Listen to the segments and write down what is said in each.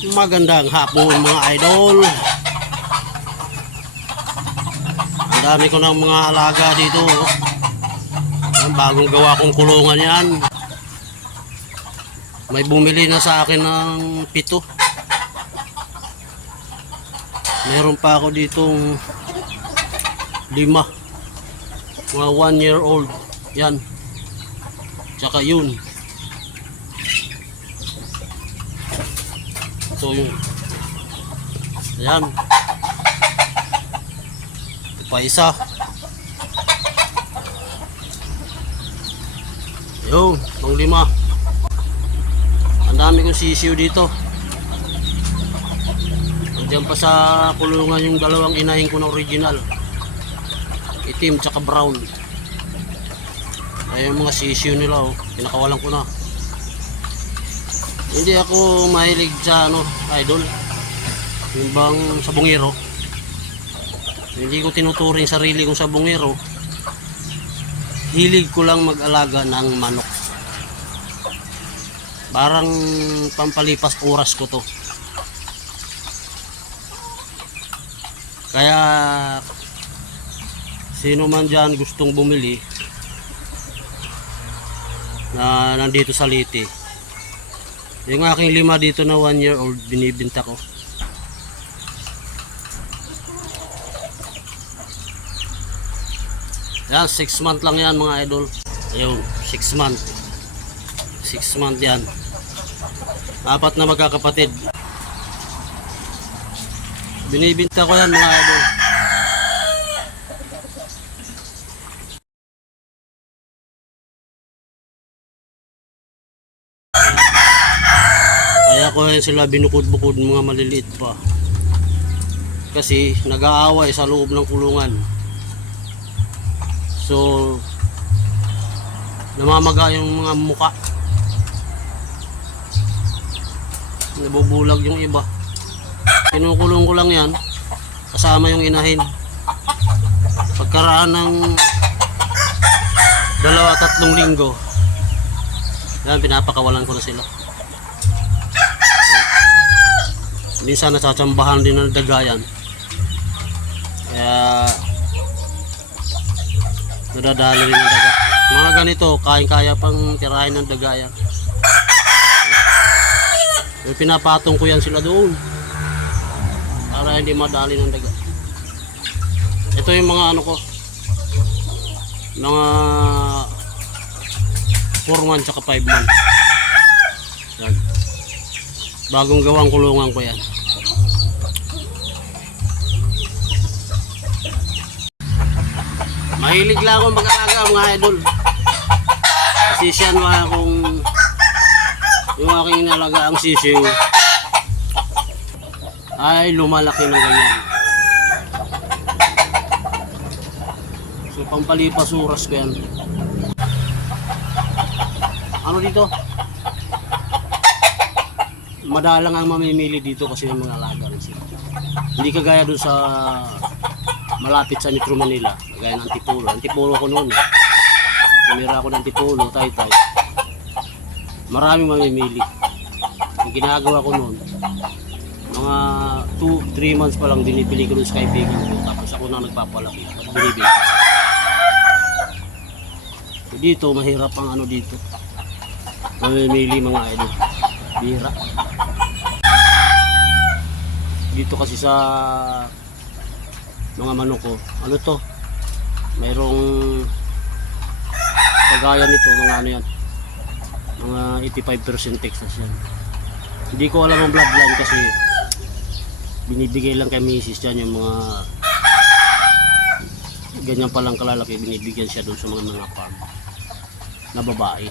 Magandang hapon mga idol. Ang dami ko ng mga alaga dito. Ang bagong gawa kong kulungan yan. May bumili na sa akin ng pito. Meron pa ako ditong lima. Mga one year old. Yan. Tsaka yun. Ito yung Ayan. Ito pa isa. Yun, pang lima. Ang dami kong sisiyo dito. Andiyan pa sa kulungan yung dalawang inahin ko ng original. Itim tsaka brown. Ayun yung mga sisiyo nila oh. Pinakawalan ko na hindi ako mahilig sa ano, idol. Yung bang sabungero. Hindi ko tinuturing sarili kong sabungero. Hilig ko lang mag-alaga ng manok. Parang pampalipas oras ko to. Kaya sino man dyan gustong bumili na nandito sa Liti yung aking lima dito na 1 year old binibinta ko. Yan, 6 month lang yan mga idol. Ayun, 6 month. 6 month yan. Apat na magkakapatid. Binibinta ko yan mga idol. Kaya ko sila binukod-bukod mga maliliit pa. Kasi nag-aaway sa loob ng kulungan. So namamaga yung mga muka. Nabubulag yung iba. Kinukulong ko lang yan kasama yung inahin. Pagkaraan ng dalawa tatlong linggo yan pinapakawalan ko na sila. Minsan nasatsambahan din ng dagayan kaya nadadali rin ng daga. Mga ganito kain kaya pang tirahin ng dagayan Kaya pinapatong ko yan sila doon. Para hindi madali ng daga. Ito yung mga ano ko. Mga 4 months tsaka 5 months. Bagong gawang kulungan ko yan mahilig lang akong mag-alaga mga idol. Kasi siya akong yung aking inalaga ang sisiw ay lumalaki ng ganyan. So pampalipas oras ko yan. Ano dito? Madalang ang mamimili dito kasi yung mga alaga. Hindi kagaya doon sa malapit sa Metro Manila, kagaya ng Antipolo. Antipolo ko noon. eh. Tumira ako ng Antipolo, tay-tay. Maraming mamimili. Ang ginagawa ko noon, mga 2-3 months pa lang dinipili ko sa kaibigan ko. Tapos ako na nagpapalaki. Tapos binibili. So, dito, mahirap ang ano dito. Mamimili mga idol. Bihira dito kasi sa mga manok ko ano to mayroong kagaya nito mga ano yan mga 85% Texas yan. Hindi ko alam ang bloodline kasi binibigay lang kay misis yan yung mga ganyan palang kalalaki binibigyan siya doon sa mga mga farm na babae.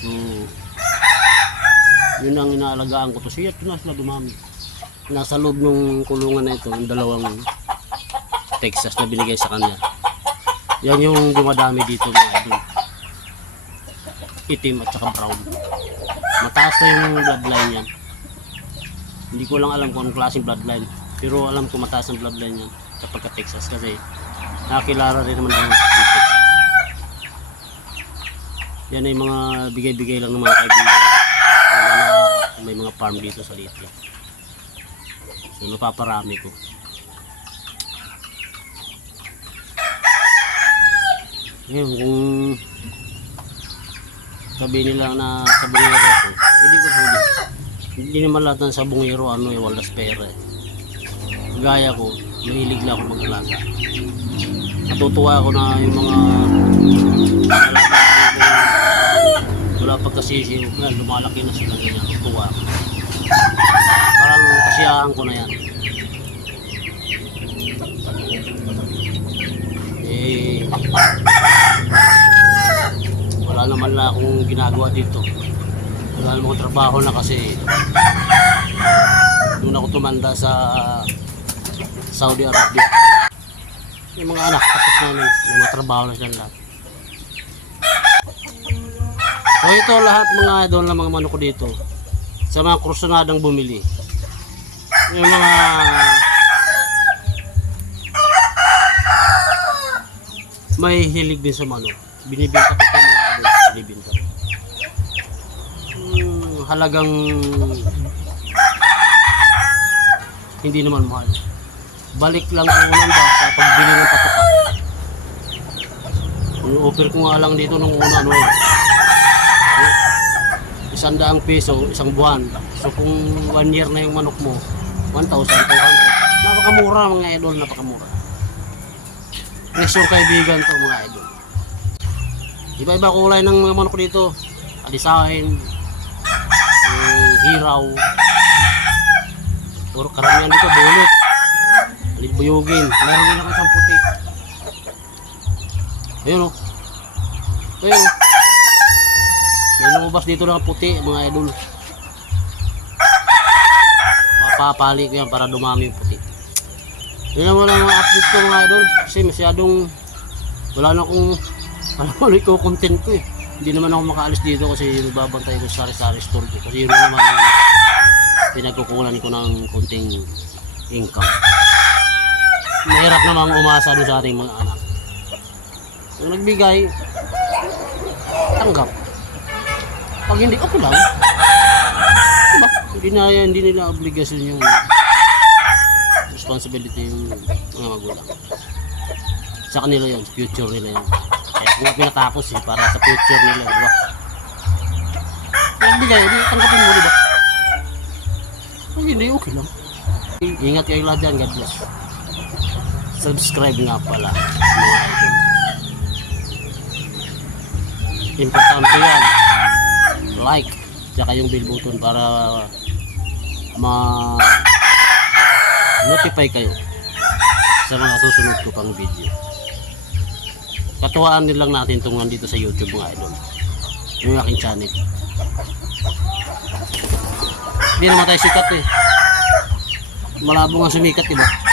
So yun ang inaalagaan ko to. Siya na sila dumami. Nasa loob ng kulungan na ito, yung dalawang Texas na binigay sa kanya. Yan yung dumadami dito mga idol. Itim at saka brown. Mataas na yung bloodline yan. Hindi ko lang alam kung anong klaseng bloodline. Pero alam ko mataas ang bloodline yan kapag ka Texas kasi nakakilala rin naman ang Texas. Yan ay mga bigay-bigay lang ng mga kaibigan. Wala na may mga farm dito sa Litla. So napaparami ko. Ngayon kung sabi nila na sabungero ako, hindi ko pwede. Hindi naman lahat ng sabungero ano eh, walas pera eh. Gaya ko, mahilig na ako mag-alaga. Natutuwa ako na yung mga wala yan, lumalaki na sila ganyan, tuwa. Parang kasiyahan ko na yan. Eh, naman na akong ginagawa dito. Wala naman akong trabaho na kasi nung ako tumanda sa Saudi Arabia. Yung mga anak, tapos namin, may mga trabaho na sila lahat. So ito lahat mga idol ng mga manok ko dito sa mga krusonadang bumili. Yung mga may hilig din sa manok. Binibenta ko ito mga Binibenta ko. Hmm, halagang hindi naman mahal. Balik lang ang unang ba sa pagbili ng patuka. Yung offer ko nga lang dito nung una ano eh isang daang piso, isang buwan. So kung one year na yung manok mo, 1,200. Napakamura mga idol, napakamura. Presyo kaibigan to mga idol. Iba-iba kulay ng mga manok dito. Alisahin, hiraw. Puro karamihan dito, bulot. Alibuyugin. Meron din ako isang puti. Ayun o. Oh. Ayun. Oh. May lumabas dito ng puti, mga idol. Mapapali ko yan para dumami yung puti. Yun lang wala mga update ko mga idol. Kasi masyadong wala na akong alam mo ko content ko eh. Hindi naman ako makaalis dito kasi nagbabantay ko sa sari-sari store ko. Kasi yun naman ang pinagkukulan ko ng konting income. Mahirap namang umasa doon sa ating mga anak. Kung nagbigay, tanggap. Pag hindi, okay lang. Diba? Hindi na hindi nila obligasyon yung responsibility yung mga magulang. Sa kanila yun, future nila yun. Kaya kung pinatapos eh, para sa future nila, di ba? Nagbigay, di tanggapin mo, di ba? Pag hindi, okay lang. Ingat kayo lahat dyan, God bless. Subscribe nga pala, mga. Importante yan like tsaka yung bell button para ma notify kayo sa mga susunod ko pang video katuwaan din lang natin itong nandito sa youtube mga idol. Yung aking channel. Hindi naman tayo sikat eh. Malabo nga sumikat diba